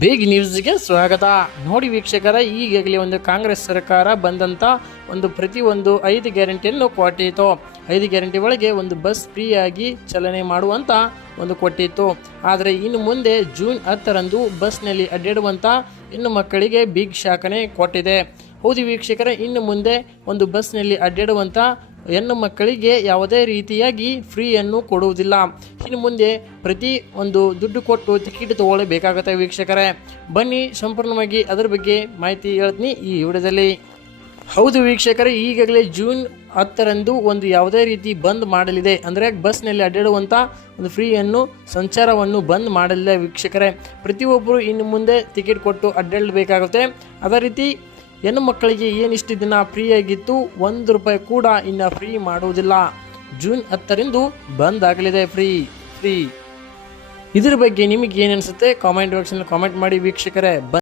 Big ನ್ಯೂಸ್ಗೆ ಸ್ವಾಗತ. ನೋಡಿ ವೀಕ್ಷಕರ, ಈಗಾಗಲೇ ಒಂದು ಕಾಂಗ್ರೆಸ್ ಸರ್ಕಾರ ಬಂದಂಥ ಒಂದು ಪ್ರತಿ ಒಂದು ಐದು ಗ್ಯಾರಂಟಿಯನ್ನು ಕೊಟ್ಟಿತ್ತು. ಐದು ಗ್ಯಾರಂಟಿ ಒಳಗೆ ಒಂದು ಬಸ್ ಫ್ರೀಯಾಗಿ ಚಲನೆ ಮಾಡುವಂಥ ಒಂದು ಕೊಟ್ಟಿತ್ತು. ಆದರೆ ಇನ್ನು ಮುಂದೆ ಜೂನ್ ಹತ್ತರಂದು ಬಸ್ನಲ್ಲಿ ಅಡ್ಡಾಡುವಂಥ ಇನ್ನು ಮಕ್ಕಳಿಗೆ ಬಿಗ್ ಶಾಖನೆ ಕೊಟ್ಟಿದೆ. ಹೌದು ವೀಕ್ಷಕರ, ಇನ್ನು ಮುಂದೆ ಒಂದು ಬಸ್ನಲ್ಲಿ ಅಡ್ಡಾಡುವಂಥ ಹೆಣ್ಣು ಮಕ್ಕಳಿಗೆ ಯಾವುದೇ ರೀತಿಯಾಗಿ ಫ್ರೀಯನ್ನು ಕೊಡುವುದಿಲ್ಲ. ಇನ್ನು ಮುಂದೆ ಪ್ರತಿ ಒಂದು ದುಡ್ಡು ಕೊಟ್ಟು ಟಿಕೆಟ್ ತಗೊಳ್ಳಬೇಕಾಗುತ್ತೆ ವೀಕ್ಷಕರೇ. ಬನ್ನಿ, ಸಂಪೂರ್ಣವಾಗಿ ಅದರ ಬಗ್ಗೆ ಮಾಹಿತಿ ಹೇಳ್ತೀನಿ ಈ ವಿಡಿಯೋದಲ್ಲಿ. ಹೌದು ವೀಕ್ಷಕರೇ, ಈಗಾಗಲೇ ಜೂನ್ ಹತ್ತರಂದು ಒಂದು ಯಾವುದೇ ರೀತಿ ಬಂದ್ ಮಾಡಲಿದೆ. ಅಂದರೆ ಬಸ್ನಲ್ಲಿ ಅಡ್ಡಾಡುವಂಥ ಒಂದು ಫ್ರೀಯನ್ನು ಸಂಚಾರವನ್ನು ಬಂದ್ ಮಾಡಲಿದೆ ವೀಕ್ಷಕರೇ. ಪ್ರತಿಯೊಬ್ಬರು ಇನ್ನು ಮುಂದೆ ಟಿಕೆಟ್ ಕೊಟ್ಟು ಅಡ್ಡಾಡಬೇಕಾಗುತ್ತೆ. ಅದೇ ರೀತಿ ಹೆಣ್ಣು ಮಕ್ಕಳಿಗೆ ಏನಿಷ್ಟು ದಿನ ಫ್ರೀ ಆಗಿತ್ತು ಒಂದು ರೂಪಾಯಿ ಕೂಡ ಇನ್ನು ಫ್ರೀ ಮಾಡುವುದಿಲ್ಲ. ಜೂನ್ ಹತ್ತರಿಂದ ಬಂದ್ ಆಗಲಿದೆ ಫ್ರೀ ಫ್ರೀ. ಇದ್ರ ಬಗ್ಗೆ ನಿಮಗೆ ಏನು ಅನಿಸುತ್ತೆ ಕಾಮೆಂಟ್ ಬಾಕ್ಸಲ್ಲಿ ಕಾಮೆಂಟ್ ಮಾಡಿ ವೀಕ್ಷಕರೇ